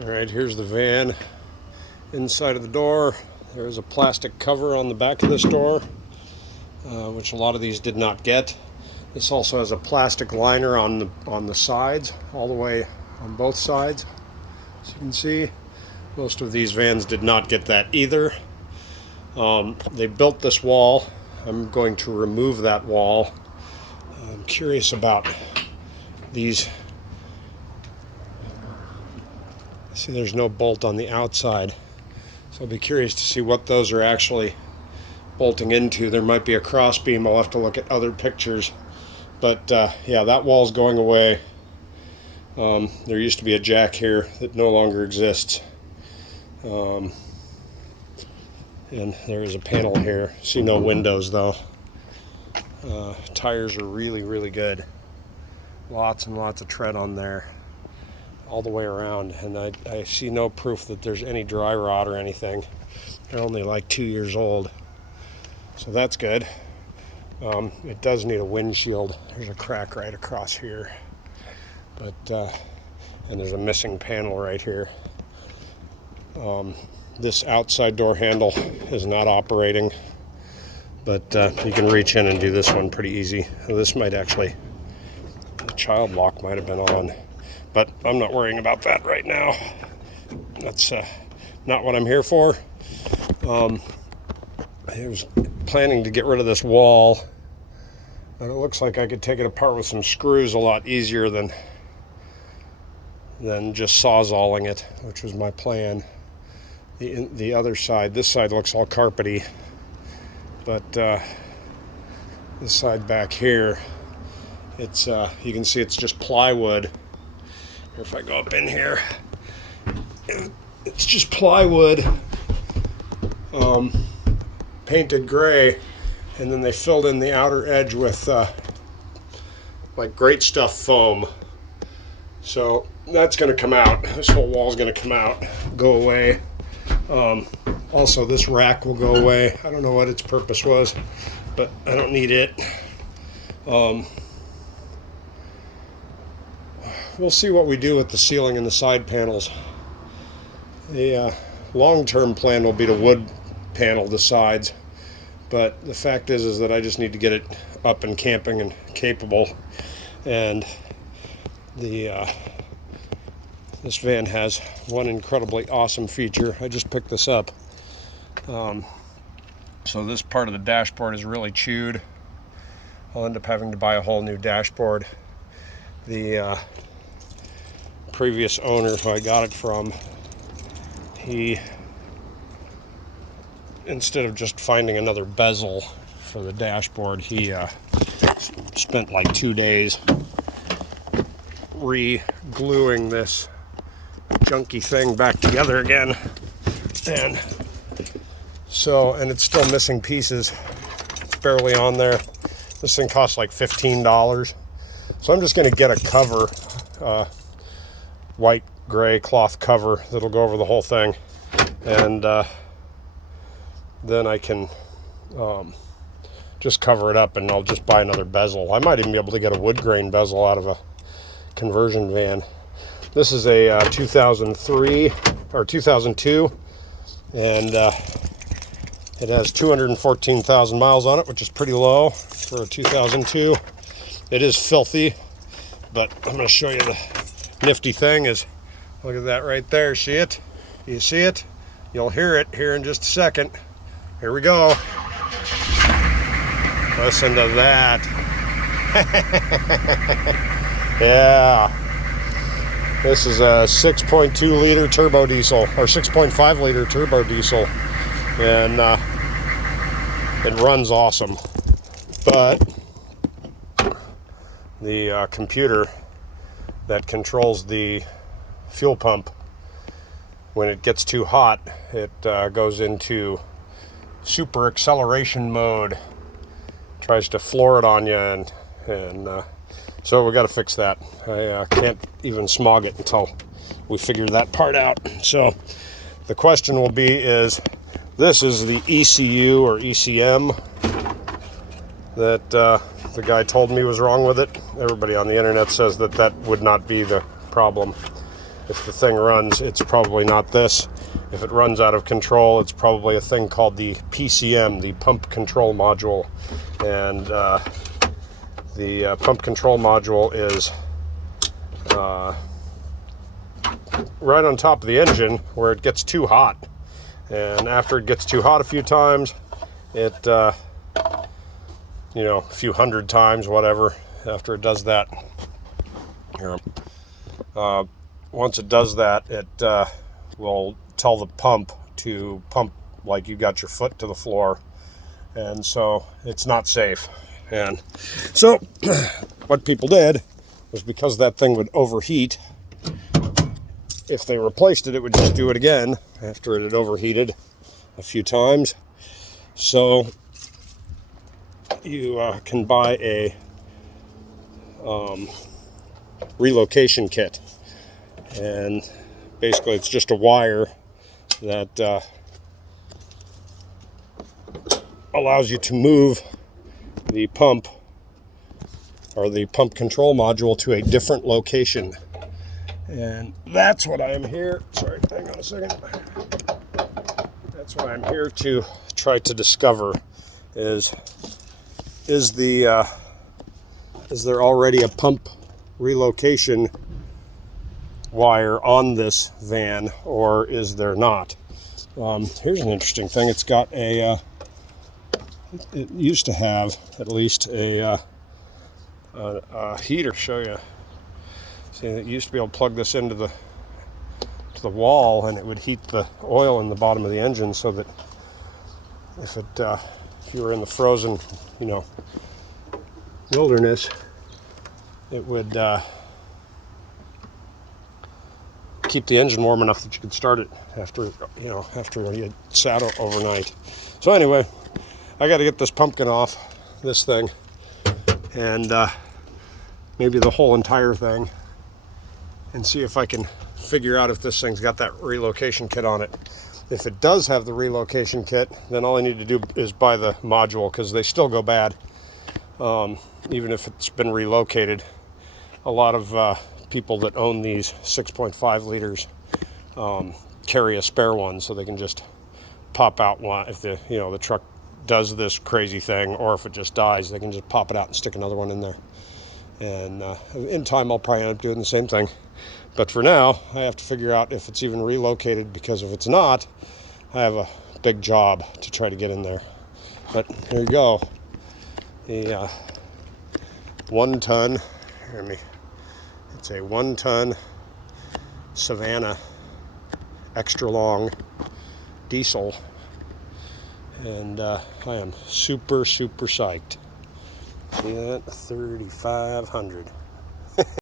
Alright, here's the van inside of the door. There is a plastic cover on the back of this door, which a lot of these did not get. This also has a plastic liner on the sides, all the way on both sides. As you can see, most of these vans did not get that either. They built this wall. I'm going to remove that wall. I'm curious about these. See, there's no bolt on the outside, so I'll be curious to see what those are actually bolting into. There might be a cross beam. I'll have to look at other pictures, but yeah, that wall's going away. There used to be a jack here that no longer exists, and there is a panel here. See, no windows though. Tires are really good. Lots and lots of tread on there all the way around, and I see no proof that there's any dry rot or anything. They're only like 2 years old, so that's good. It does need a windshield. There's a crack right across here, but and there's a missing panel right here. This outside door handle is not operating, but you can reach in and do this one pretty easy. This might actually, the child lock might have been on, but I'm not worrying about that right now. That's not what I'm here for. I was planning to get rid of this wall, but it looks like I could take it apart with some screws a lot easier than just sawzalling it, which was my plan. The other side, this side looks all carpety, but this side back here, it's you can see it's just plywood. If I go up in here, it's just plywood, painted gray, and then they filled in the outer edge with like Great Stuff foam. So that's going to come out. This whole wall is going to come out, go away. Also, this rack will go away. I don't know what its purpose was, but I don't need it. We'll see what we do with the ceiling and the side panels. The long-term plan will be to wood panel the sides, but the fact is that I just need to get it up and camping and capable. And this van has one incredibly awesome feature. I just picked this up. So this part of the dashboard is really chewed. I'll end up having to buy a whole new dashboard. The previous owner who I got it from, he, instead of just finding another bezel for the dashboard, he spent like 2 days re-gluing this junky thing back together again, and it's still missing pieces. It's barely on there. This thing costs like $15, so I'm just going to get a cover, white gray cloth cover that'll go over the whole thing, and then I can just cover it up, and I'll just buy another bezel. I might even be able to get a wood grain bezel out of a conversion van. This is a 2003 or 2002, and it has 214,000 miles on it, which is pretty low for a 2002. It is filthy, but I'm going to show you the nifty thing is, look at that right there. See it? You see it? You'll hear it here in just a second. Here we go. Listen to that. Yeah. This is a 6.2 liter turbo diesel, or 6.5 liter turbo diesel, and it runs awesome. But the computer that controls the fuel pump, when it gets too hot, it goes into super acceleration mode, tries to floor it on you, and so we got to fix that. I can't even smog it until we figure that part out. So the question will be is, this is the ECU or ECM that the guy told me was wrong with it. Everybody on the internet says that would not be the problem. if the thing runs, it's probably not this. If it runs out of control, it's probably a thing called the PCM, the pump control module. And the pump control module is right on top of the engine where it gets too hot. And after it gets too hot a few times, it, you know, a few hundred times, whatever, after it does that, once it does that, it will tell the pump to pump like you got your foot to the floor. And so it's not safe. And so what people did was, because that thing would overheat, if they replaced it, it would just do it again after it had overheated a few times. So you can buy a relocation kit, and basically it's just a wire that allows you to move the pump or the pump control module to a different location. And that's what I am here. Sorry, hang on a second. That's what I'm here to try to discover is there already a pump relocation wire on this van, or is there not? Here's an interesting thing. It's got a it used to have at least a heater. Show you. See, it used to be able to plug this into the wall, and it would heat the oil in the bottom of the engine, so that if you were in the frozen, you know, wilderness, it would keep the engine warm enough that you could start it after you had sat overnight. So anyway, I got to get this pumpkin off this thing, and maybe the whole entire thing, and see if I can figure out if this thing's got that relocation kit on it. If it does have the relocation kit, then all I need to do is buy the module, because they still go bad, even if it's been relocated. A lot of people that own these 6.5 liters carry a spare one, so they can just pop out one if the truck does this crazy thing, or if it just dies, they can just pop it out and stick another one in there. And in time, I'll probably end up doing the same thing. But for now, I have to figure out if it's even relocated, because if it's not, I have a big job to try to get in there. But here you go. The 1 ton, it's a 1 ton Savannah extra long diesel. And I am super psyched. See that? 3,500.